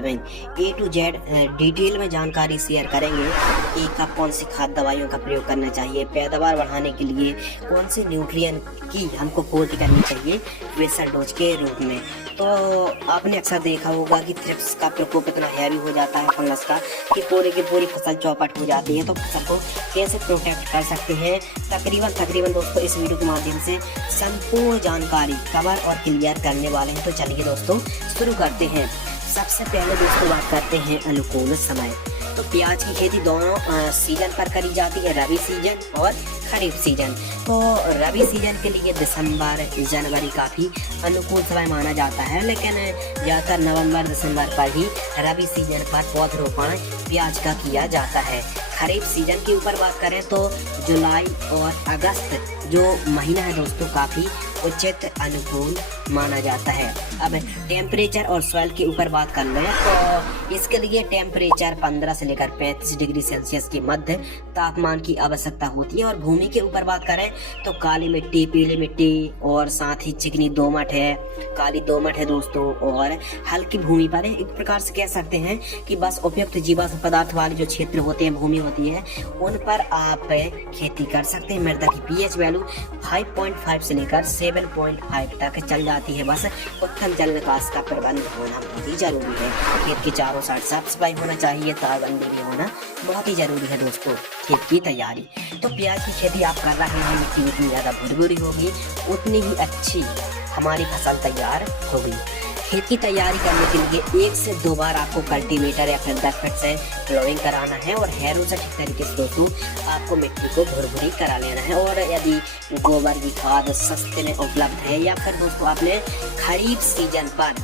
बारे में A to Z detail में जानकारी शेयर करेंगे कि कब कौन सी खाद दवाइयों का प्रयोग करना चाहिए, पैदावार बढ़ाने के लिए कौन से न्यूट्रिएंट की हमको पूर्ति करनी चाहिए बेसल डोज के रूप में। तो आपने अक्सर देखा होगा कि थ्रिप्स का प्रकोप इतना हैवी हो जाता है फंगस का कि पूरी की पूरी फसल चौपट हो जाती है। तो फसल को कैसे प्रोटेक्ट कर सकते हैं, तकरीबन दोस्तों इस वीडियो के माध्यम से संपूर्ण जानकारी कवर और क्लियर करने वाले हैं। तो चलिए दोस्तों शुरू करते हैं। सबसे पहले दोस्तों बात करते हैं अनुकूल समय। तो प्याज की खेती दोनों सीजन पर करी जाती है, रबी सीजन और खरीफ सीजन। तो रबी सीजन के लिए दिसंबर जनवरी काफ़ी अनुकूल समय माना जाता है, लेकिन ज़्यादातर नवंबर दिसंबर पर ही रबी सीजन पर पौधरोपण प्याज का किया जाता है। खरीफ सीजन के ऊपर बात करें तो जुलाई और अगस्त जो महीना है दोस्तों काफ़ी उचित अनुकूल माना जाता है। अब टेम्परेचर और सॉइल के ऊपर बात कर लें तो इसके लिए टेम्परेचर 15 से लेकर 35 डिग्री सेल्सियस के मध्य तापमान की आवश्यकता होती है। और भूमि के ऊपर बात करें तो काली मिट्टी, पीली मिट्टी और साथ ही चिकनी दोमट है, काली दोमट है दोस्तों, और हल्की भूमि पर है। एक प्रकार से कह सकते हैं कि बस उपयुक्त जीवाश्म पदार्थ वाले जो क्षेत्र होते हैं, भूमि होती है, उन पर आप खेती कर सकते हैं। मृदा की पीएच वैल्यू 5.5 से लेकर 7.5 तक चल जाती है। बस उत्तम जल निकास का प्रबंध होना बहुत ही जरूरी है। खेत के चारों साइड साफ सफाई होना चाहिए, तारबंदी भी होना बहुत ही जरूरी है दोस्तों। खेत की तैयारी तो प्याज की खेती आप कर रहे हैं, मिट्टी जितनी ज़्यादा भुरभुरी होगी उतनी ही अच्छी हमारी फसल तैयार होगी। खेत की तैयारी करने के लिए 1 से 2 बार आपको कल्टीवेटर या फिर 10 फीट से प्लोइंग कराना है और हैरों से ठीक तरीके से दोस्तों आपको मिट्टी को भुरभुरी करा लेना है। और यदि गोबर की खाद सस्ते में उपलब्ध है या फिर दोस्तों आपने खरीफ सीजन पर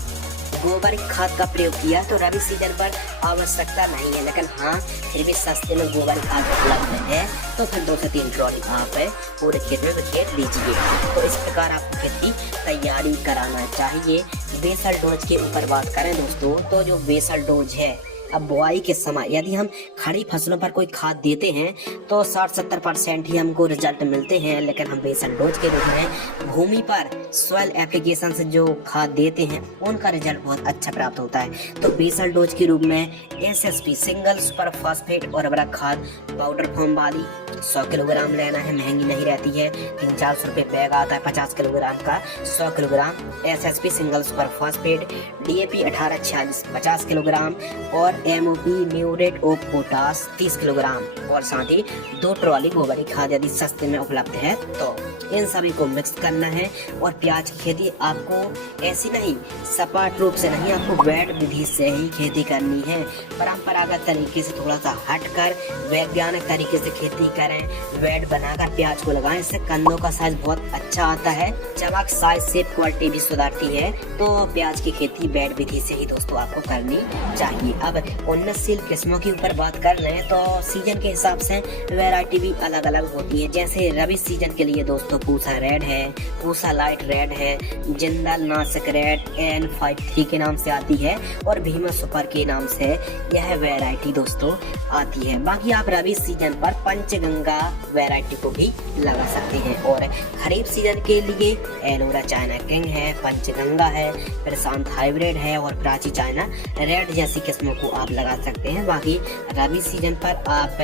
गोबर की खाद का प्रयोग किया तो रबी सीजन पर आवश्यकता नहीं है, लेकिन हाँ फिर भी सस्ते में गोबर खाद उपलब्ध है तो फिर 2 से 3 ट्रॉली आप पूरे खेत में बिखेर दीजिए। तो इस प्रकार आपको खेत की तैयारी कराना चाहिए। बेसल डोज के ऊपर बात करें दोस्तों तो जो बेसल डोज है, अब बुआई के समय यदि हम खड़ी फसलों पर कोई खाद देते हैं तो 60-70% ही हमको रिजल्ट मिलते हैं, लेकिन हम बेसल डोज के रूप में भूमि पर सॉइल एप्लीकेशन से जो खाद देते हैं उनका रिजल्ट बहुत अच्छा प्राप्त होता है। तो बेसल डोज के रूप में SSP सिंगल सुपर फास्फेट और उर्वरक खाद पाउडर फॉर्म वाली 100 किलोग्राम लेना है, महंगी नहीं रहती है, 300-400 रुपये बैग आता है 50 किलोग्राम का। 100 kilogram SSP single super phosphate, DAP 1846 50 kilogram और MOP muriate of potash 30 kilogram और साथ ही 2 ट्रॉली गोबर की खाद यदि सस्ते में उपलब्ध है तो इन सभी को मिक्स करना है। और प्याज की खेती आपको ऐसी नहीं सपाट रूप से नहीं, आपको वेड विधि से ही खेती करनी है। परंपरागत तरीके से थोड़ा सा हटकर वैज्ञानिक तरीके से खेती करें, वेड बनाकर प्याज को लगाएं, इससे कंदों का साइज बहुत अच्छा आता है, चमक, साइज, शेप, क्वालिटी भी सुधरती है। तो प्याज की खेती वेड विधि से ही दोस्तों आपको करनी चाहिए। अब उन्नतशील किस्मों के ऊपर बात कर रहे हैं तो सीजन के हिसाब से वैरायटी भी अलग अलग होती है। जैसे रबी सीजन के लिए दोस्तों पूसा रेड है, पूसा लाइट रेड है, जिंदल नासिक रेड N53 के नाम से आती है और भीमा सुपर के नाम से यह वैरायटी दोस्तों आती है। बाकी आप रबी सीजन पर पंचगंगा वैरायटी को भी लगा सकते हैं। और खरीफ सीजन के लिए एलोरा चाइना किंग है, पंचगंगा है, प्रशांत हाइब्रिड है और प्राची चाइना रेड जैसी किस्मों को आप लगा सकते हैं। बाकी रबी सीजन पर आप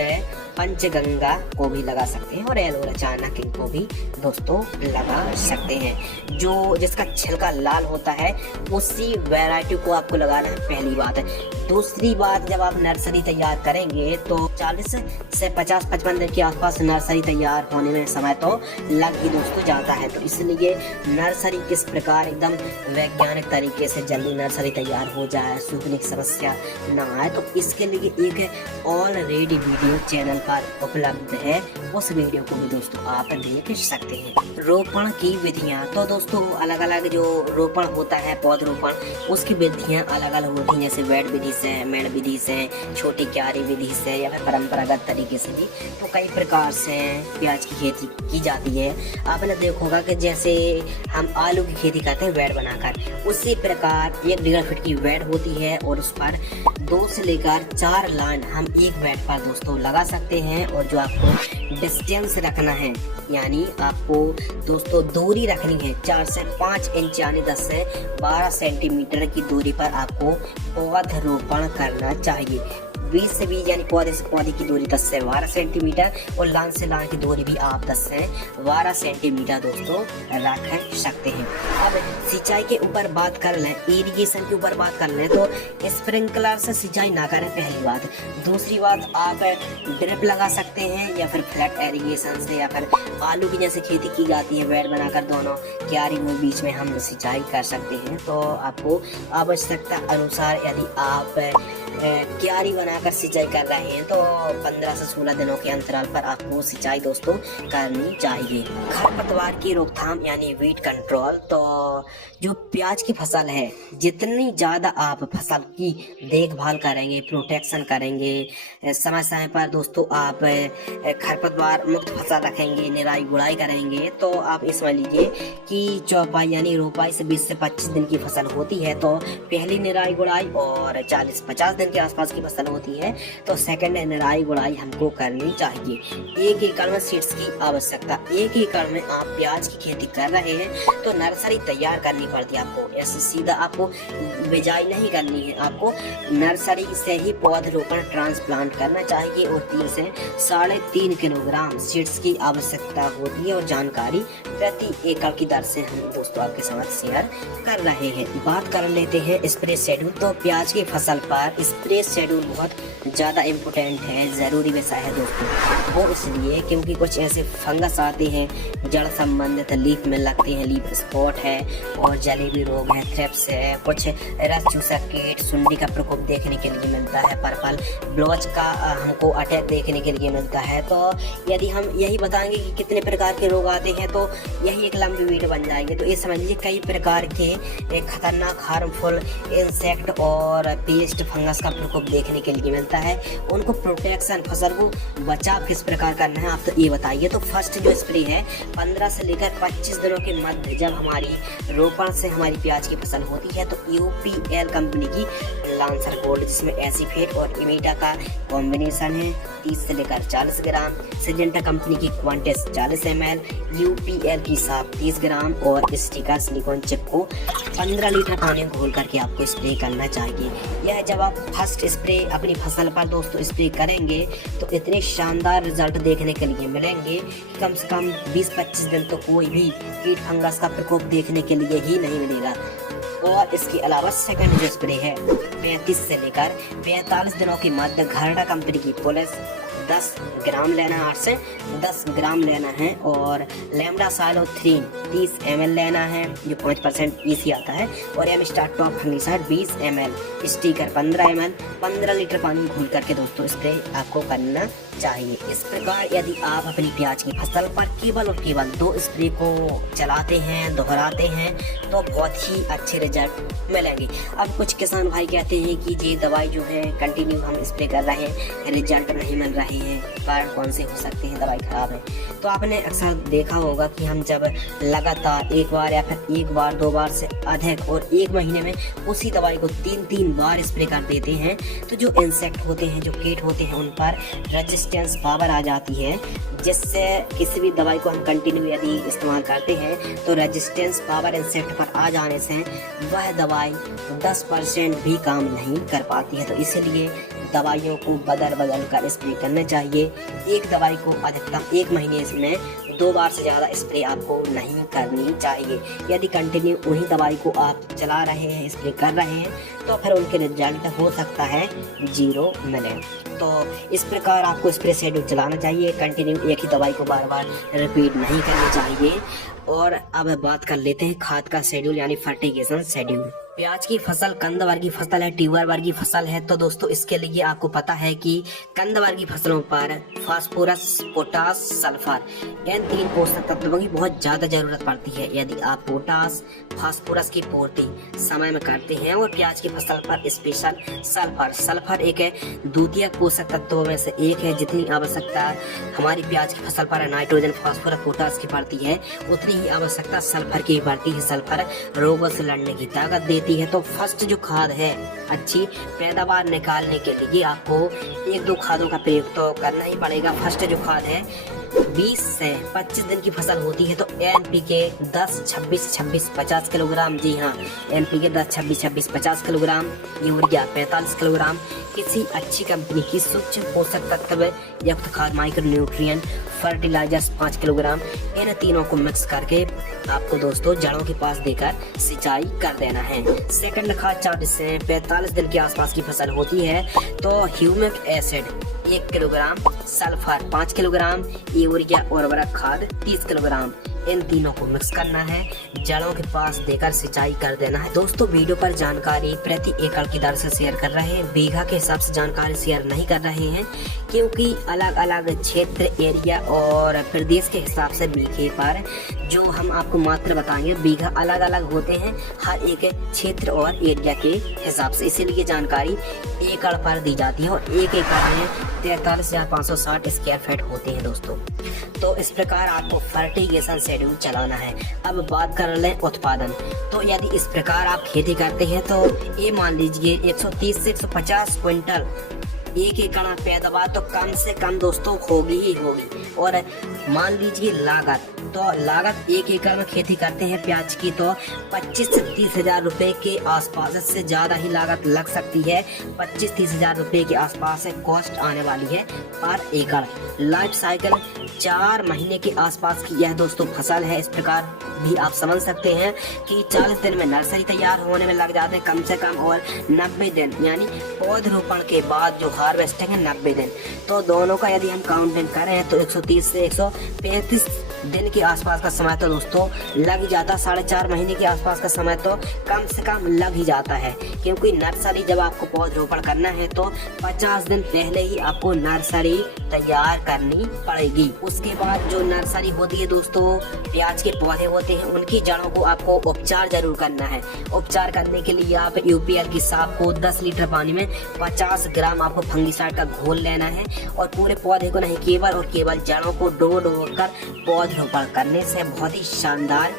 पंचगंगा को भी लगा सकते हैं और एलोरा चाइना किंग को भी दोस्तों लगा सकते हैं। जो जिसका छिलका लाल होता है उसी वैरायटी को आपको लगाना है, पहली बात है। दूसरी बात, जब आप नर्सरी तैयार करेंगे तो 40 से 50-55 दिन के आसपास नर्सरी तैयार होने में समय तो लग ही दोस्तों जाता है। तो इसलिए नर्सरी किस प्रकार एकदम वैज्ञानिक तरीके से जल्दी नर्सरी तैयार हो जाए, सूखने की समस्या ना आए, तो इसके लिए एक ऑलरेडी वीडियो चैनल पर उपलब्ध है, उस वीडियो को भी दोस्तों आप देख सकते हैं। रोपण की विधियाँ, तो दोस्तों अलग अलग जो रोपण होता है पौधरोपण, उसकी विधियाँ अलग अलग होती हैं, जैसे वेड विधि से, मेड़ विधि से, छोटी क्यारी विधि से या फिर परंपरागत तरीके से भी। तो कई प्रकार से प्याज की खेती की जाती है। आपने देखा होगा कि जैसे हम आलू की खेती करते हैं वेड बनाकर, उसी प्रकार 1.5 फीट की वेड होती है और उस पर 2 से लेकर 4 लाइन हम एक वेड पर दोस्तों लगा सकते हैं। और जो आपको डिस्टेंस रखना है यानी आपको दोस्तों दूरी रखनी है 4 से 5 इंच यानी 10 से 12 सेंटीमीटर की दूरी पर आपको पौधरोपण करना चाहिए। बीज से बीज यानी पौधे से पौधे की दूरी 10 से 12 सेंटीमीटर और लान से लान की दूरी भी आप 10 से 12 सेंटीमीटर दोस्तों रख सकते हैं। अब सिंचाई के ऊपर बात कर लें, इरिगेशन के ऊपर बात कर लें तो स्प्रिंकलर से सिंचाई ना करें, पहली बात। दूसरी बात, आप ड्रिप लगा सकते हैं या फिर फ्लैट इरिगेशन से, या फिर आलू की जैसे खेती की जाती है बेड बनाकर दोनों क्यारी में बीच में हम सिंचाई कर सकते हैं। तो आपको आवश्यकता अनुसार यदि आप क्यारी बनाकर सिंचाई कर रहे हैं तो 15 से 16 दिनों के अंतराल पर आपको सिंचाई दोस्तों करनी चाहिए। खरपतवार की रोकथाम यानी वीड कंट्रोल, तो जो प्याज की फसल है, जितनी ज्यादा आप फसल की देखभाल करेंगे, प्रोटेक्शन करेंगे, समय समय पर दोस्तों आप खरपतवार मुक्त फसल रखेंगे, निराई गुड़ाई करेंगे, तो आप ये समझ लीजिए कि चौपाई यानी रोपाई से 20 से 25 दिन की फसल होती है तो पहली निराई गुड़ाई, और 40-50 दिन के आसपास की फसल होती है तो सेकंड निराई गुड़ाई हमको करनी चाहिए। 1 एकड़ में सीड्स की आवश्यकता, 1 एकड़ में आप प्याज की खेती कर रहे हैं तो नर्सरी तैयार करनी पड़ती है आपको। ऐसे सीधा आपको बिजाई नहीं करनी है, आपको नर्सरी से ही पौधरोपण ट्रांसप्लांट करना चाहिए और 3 से 3.5 किलोग्राम सीड्स की आवश्यकता होती है और जानकारी प्रति एकड़ की दर से हम दोस्तों आपके साथ शेयर कर रहे हैं। बात कर लेते हैं स्प्रे शेड्यूल। तो प्याज की फसल पर स्प्रे शेड्यूल बहुत ज़्यादा इम्पोर्टेंट है, ज़रूरी विषय है दोस्तों। वो इसलिए क्योंकि कुछ ऐसे फंगस आते हैं जड़ संबंधित, लीफ में लगते हैं, लीफ स्पॉट है और जलेबी रोग है, थ्रिप्स है, कुछ रस चूसक कीट, सुंडी का प्रकोप देखने के लिए मिलता है, पर्पल ब्लॉच का हमको अटैक देखने के लिए मिलता है। तो यदि हम यही बताएंगे कि कितने प्रकार के रोग आते हैं तो यही एक लंबी वीडियो बन जाएगी। तो ये समझ लीजिए कई प्रकार के खतरनाक हार्मफुल इंसेक्ट और पेस्ट, फंगस का प्रकोप देखने के लिए मिलता है। उनको प्रोटेक्शन, फसल को बचाव किस प्रकार करना है आप तो ये बताइए। तो फर्स्ट जो स्प्रे है 15 से लेकर 25 दिनों के मध्य जब हमारी रोपण से हमारी प्याज की फसल होती है तो यूपीएल कंपनी की लांसर गोल्ड, जिसमें एसीफेट और इमीटा का कॉम्बिनेशन है, 30 से लेकर 40 ग्राम, सिजेंटा कंपनी की क्वांटेस 40 ml, यूपीएल की साप 30 ग्राम और स्टिकर सिलिकॉन चिप को 15 लीटर पानी में घोल करके आपको स्प्रे करना चाहिए। यह जब आप फर्स्ट स्प्रे अपनी फसल पर दोस्तों स्प्रे करेंगे तो इतने शानदार रिजल्ट देखने के लिए मिलेंगे कि कम से कम 20-25 दिन तो कोई भी कीट फंगस का प्रकोप देखने के लिए ही नहीं मिलेगा। और इसके अलावा सेकंड जो स्प्रे है 35 से लेकर 45 दिनों की मध्य घरडा कंपनी की पुलिस 10 ग्राम लेना है, 8 से 10 ग्राम लेना है, और लैम्डा साइलोथ्रीन 30 ml लेना है, जो 5% ईसी आता है, और Amistar top fungicide 20 ml, sticker 15 ml, 15 litre पानी घोल करके दोस्तों स्प्रे आपको करना चाहिए। इस प्रकार यदि आप अपनी प्याज की फसल पर केवल और केवल 2 स्प्रे को चलाते हैं, दोहराते हैं तो बहुत ही अच्छे रिजल्ट मिलेंगे। अब कुछ किसान भाई कहते हैं कि ये दवाई जो है कंटिन्यू हम स्प्रे कर रहे हैं, रिजल्ट नहीं मिल रही है, कारण कौन से हो सकते हैं, दवाई खराब है। तो आपने अक्सर देखा होगा कि हम जब लगातार एक बार या फिर एक बार 2 बार से अधिक और 1 महीने में उसी दवाई को 3-3 बार स्प्रे कर देते हैं तो जो इंसेक्ट होते हैं, जो कीट होते हैं, उन पर रेजिस्टेंस पावर आ जाती है, जिससे किसी भी दवाई को हम कंटिन्यू यदि इस्तेमाल करते हैं तो रेजिस्टेंस पावर इंसेक्ट पर आ जाने से वह दवाई 10% भी काम नहीं कर पाती है। तो इसीलिए दवाइयों को बदल कर स्प्रे करना चाहिए। एक दवाई को अधिकतम 1 महीने में 2 बार से ज़्यादा स्प्रे आपको नहीं करनी चाहिए। यदि कंटिन्यू उन्हीं दवाई को आप चला रहे हैं, स्प्रे कर रहे हैं, तो फिर उनके रिजल्ट हो सकता है 0 मिले। तो इस प्रकार आपको स्प्रे शेड्यूल चलाना चाहिए, कंटिन्यू एक ही दवाई को बार बार रिपीट नहीं करनी चाहिए। और अब बात कर लेते हैं खाद का शेड्यूल यानी फर्टिगेशन शेड्यूल। प्याज की फसल कंद वर्गीय फसल है, ट्यूबर वर्गीय फसल है। तो दोस्तों इसके लिए आपको पता है कि कंद वर्गीय फसलों पर फास्फोरस, पोटास, सल्फर, इन 3 पोषक तत्वों की बहुत ज्यादा जरूरत पड़ती है। यदि आप पोटास, फास्फोरस की पूर्ति समय में करते हैं और प्याज की फसल पर स्पेशल सल्फर एक द्वितीय पोषक तत्वों में से एक है। जितनी आवश्यकता हमारी प्याज की फसल पर नाइट्रोजन, फास्फोरस, पोटास की पड़ती है, उतनी ही आवश्यकता सल्फर की पड़ती है। सल्फर रोगों से लड़ने की ताकत देती है। तो फर्स्ट जो खाद है अच्छी पैदावार निकालने के लिए आपको 1-2 खादों का प्रयोग तो करना ही पड़ेगा। फर्स्ट जो खाद है 20 से 25 दिन की फसल होती है तो NPK 10, 26, 26, 50 किलोग्राम, जी हाँ NPK 10, 26, 26, 50 किलोग्राम, यूरिया 45 किलोग्राम, किसी अच्छी कंपनी की सूक्ष्म पोषक तत्व युक्त खाद माइक्रो न्यूट्रिएंट फर्टिलाइजर्स 5 किलोग्राम, इन तीनों को मिक्स करके आपको दोस्तों जड़ों के पास देकर सिंचाई कर देना है। सेकंड खाद चार्ट से 45 दिन के आसपास की फसल होती है तो humic acid 1 kilogram, sulphur 5 kilogram, urea उर्वरक खाद 30 किलोग्राम, इन तीनों को मिक्स करना है, जड़ों के पास देकर सिंचाई कर देना है। दोस्तों वीडियो पर जानकारी प्रति एकड़ की दर से शेयर कर रहे हैं, बीघा के हिसाब से जानकारी शेयर नहीं कर रहे हैं, क्योंकि अलग अलग क्षेत्र, एरिया और प्रदेश के हिसाब से बीघे पर जो हम आपको मात्रा बताएंगे बीघा अलग अलग होते हैं हर एक क्षेत्र और एरिया के हिसाब से, इसीलिए जानकारी एकड़ पर दी जाती है और एक एकड़ में 43,560 स्क्वायर फीट होते हैं दोस्तों। तो इस प्रकार आपको फर्टिगेशन शेड्यूल चलाना है। अब बात कर लें उत्पादन, तो यदि इस प्रकार आप खेती करते हैं तो ये मान लीजिए 130 से 150 क्विंटल एक एकड़ पैदावार तो कम से कम दोस्तों होगी ही होगी। और मान लीजिए लागत, तो लागत एक एकड़ में खेती करते हैं प्याज की तो 25 से 30 हजार रुपए के आसपास, से ज्यादा ही लागत लग सकती है। 25-30 हजार रुपए के आसपास कॉस्ट आने वाली है पर एकड़। लाइफ साइकिल 4 महीने के आसपास की यह दोस्तों फसल है। इस प्रकार भी आप समझ सकते हैं कि 40 दिन में नर्सरी तैयार होने में लग जाते हैं कम से कम, और 90 दिन यानी पौधरोपण के बाद जो हार्वेस्टिंग है 90 दिन। तो दोनों का यदि हम काउंटिंग करें तो 130 से 135 दिन के आसपास का समय तो दोस्तों लग ही जाता है। 4.5 महीने के आसपास का समय तो कम से कम लग ही जाता है, क्योंकि नर्सरी जब आपको पौधरोपण करना है तो 50 दिन पहले ही आपको नर्सरी तैयार करनी पड़ेगी। उसके बाद जो नर्सरी होती है दोस्तों, प्याज के पौधे होते हैं, उनकी जड़ों को आपको उपचार जरूर करना है। उपचार करने के लिए आप UPL की साफ को 10 लीटर पानी में 50 ग्राम आपको फंगिसाइड का घोल लेना है और पूरे पौधे को नहीं, केवल और केवल जड़ों को डो कर पौधरोपण करने से बहुत ही शानदार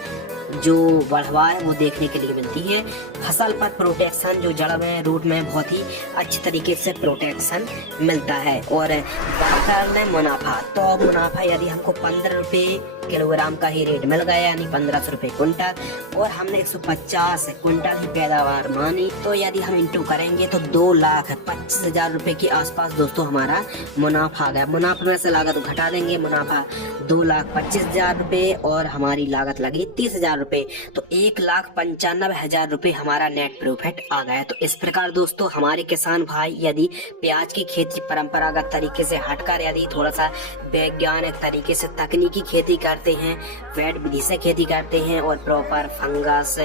जो बढ़वा है वो देखने के लिए मिलती है। फसल पर प्रोटेक्शन जो जड़ में, रूट में बहुत ही अच्छी तरीके से प्रोटेक्शन मिलता है। और बात कर लें मुनाफा, तो मुनाफा यदि हमको 15 रुपये किलोग्राम का ही रेट मिल गया यानी 1500 रुपये कुंटल, और हमने 150 कुंटल ही पैदावार मानी, तो यदि हम इंटू करेंगे तो 2,25,000 रुपये के आसपास दोस्तों हमारा मुनाफा आ गया। मुनाफा में से लागत घटा देंगे, मुनाफा 2,25,000 रुपये और हमारी लागत लगी 30,000 रुपये, तो 1,95,000 रुपये हमारा नेट प्रॉफिट आ गया। तो इस प्रकार दोस्तों हमारे किसान भाई यदि प्याज की खेती परंपरागत तरीके से हटकर यदि थोड़ा सा वैज्ञानिक तरीके से तकनीकी खेती करते हैं, वैट विधि से खेती करते हैं और प्रॉपर फंगस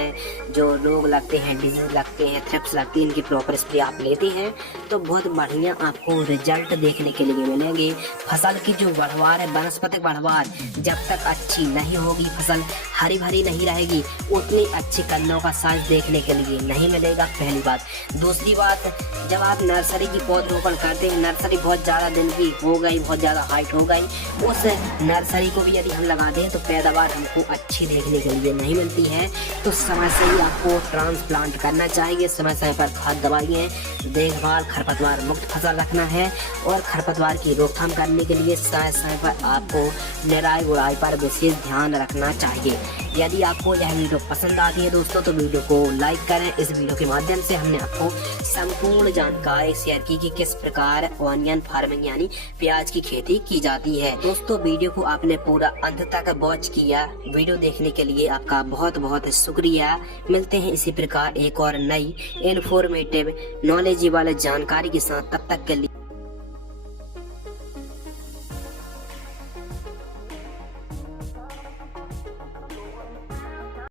जो रोग लगते हैं, डिजीज लगते हैं, थ्रिप्स लगती है, इनकी प्रॉपर स्प्रे आप लेते हैं तो बहुत बढ़िया आपको रिजल्ट देखने के लिए मिलेंगे। फसल की जो बढ़वार है, वनस्पतिक बढ़वार, जब तक अच्छी नहीं होगी, फसल हरी भरी नहीं रहेगी, उतनी अच्छी कन्नों का साइज देखने के लिए नहीं मिलेगा, पहली बात। दूसरी बात, जब आप नर्सरी की पौधरोपण करते हैं, नर्सरी बहुत ज़्यादा दिन की हो गई, बहुत ज़्यादा हाइट हो गई, उस नर्सरी को भी यदि हम लगा दें तो पैदावार हमको अच्छी देखने के लिए नहीं मिलती है। तो समय से ही आपको ट्रांसप्लांट करना चाहिए, समय समय पर खाद दवाइयाँ, देखभाल, खरपतवार मुक्त फसल रखना है और खरपतवार की रोकथाम करने के लिए समय समय पर आपको निराई गुड़ाई पर विशेष ध्यान रखना चाहिए। यदि आपको यह वीडियो पसंद आती है दोस्तों तो वीडियो को लाइक करें। इस वीडियो के माध्यम से हमने आपको संपूर्ण जानकारी शेयर की कि किस प्रकार ऑनियन फार्मिंग यानी प्याज की खेती की जाती है। दोस्तों वीडियो को आपने पूरा अंत तक वॉच किया, वीडियो देखने के लिए आपका बहुत बहुत शुक्रिया। मिलते हैं इसी प्रकार एक और नई इन्फॉर्मेटिव नॉलेजेबल जानकारी के साथ, तब तक के लिए